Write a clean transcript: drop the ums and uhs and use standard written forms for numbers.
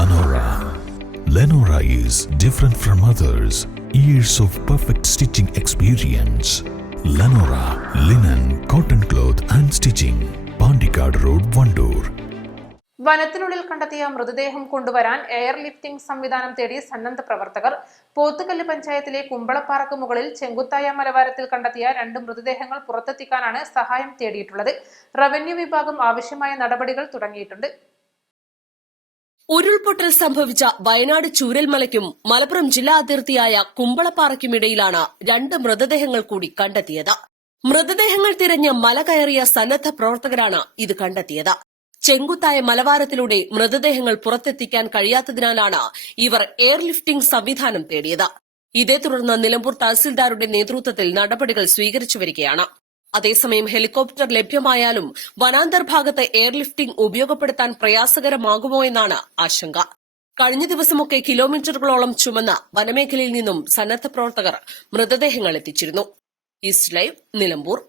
Lenora. Lenora is different from others. Years of perfect stitching experience. Lenora linen, cotton cloth and stitching. Pandikad Road, Vandoor. വനത്തിനുള്ളിൽ കണ്ടെത്തിയ മൃതദേഹം കൊണ്ടുവരാൻ air lifting സംവിധാനം തേടി സന്നദ്ധ പ്രവർത്തകർ. പോത്തുകല്ല് പഞ്ചായത്തിലെ കുമ്പളപ്പാറക്ക് മുകളിൽ ചെങ്കുത്തായ മലവാരത്തിൽ കണ്ടെത്തിയ 2 മൃതദേഹങ്ങൾ പുറത്തെത്തിക്കാനാണ് സഹായം തേടിയിട്ടുള്ളത്. റവന്യൂ വിഭാഗം ആവശ്യമായ നടപടികൾ തുടങ്ങിയിട്ടുണ്ട്. ഉരുൾപൊട്ടൽ സംഭവിച്ച വയനാട് ചൂരൽമലയ്ക്കും മലപ്പുറം ജില്ലാ അതിർത്തിയായ കുമ്പളപ്പാറയ്ക്കുമിടയിലാണ് 2 മൃതദേഹങ്ങൾ കൂടി കണ്ടെത്തിയത്. മൃതദേഹങ്ങൾ തിരഞ്ഞ് മല കയറിയ സന്നദ്ധ പ്രവർത്തകരാണ് ഇത് കണ്ടെത്തിയത്. ചെങ്കുത്തായ മലവാരത്തിലൂടെ മൃതദേഹങ്ങൾ പുറത്തെത്തിക്കാൻ കഴിയാത്തതിനാലാണ് ഇവർ എയർ ലിഫ്റ്റിംഗ് സംവിധാനം തേടിയത്. ഇതേ തുടർന്ന് നിലമ്പൂർ തഹസിൽദാരുടെ നേതൃത്വത്തിൽ നടപടികൾ സ്വീകരിച്ചുവരികയാണ്. അതേസമയം ഹെലികോപ്റ്റർ ലഭ്യമായാലും വനാന്തർ ഭാഗത്ത് എയർ ലിഫ്റ്റിംഗ് ഉപയോഗപ്പെടുത്താൻ പ്രയാസകരമാകുമോ എന്നാണ് ആശങ്ക. കഴിഞ്ഞ ദിവസമൊക്കെ കിലോമീറ്ററുകളോളം ചുമന്ന വനമേഖലയിൽ നിന്നും സന്നദ്ധ പ്രവർത്തകർ മൃതദേഹങ്ങൾ എത്തിച്ചിരുന്നു. East live, Nilambur.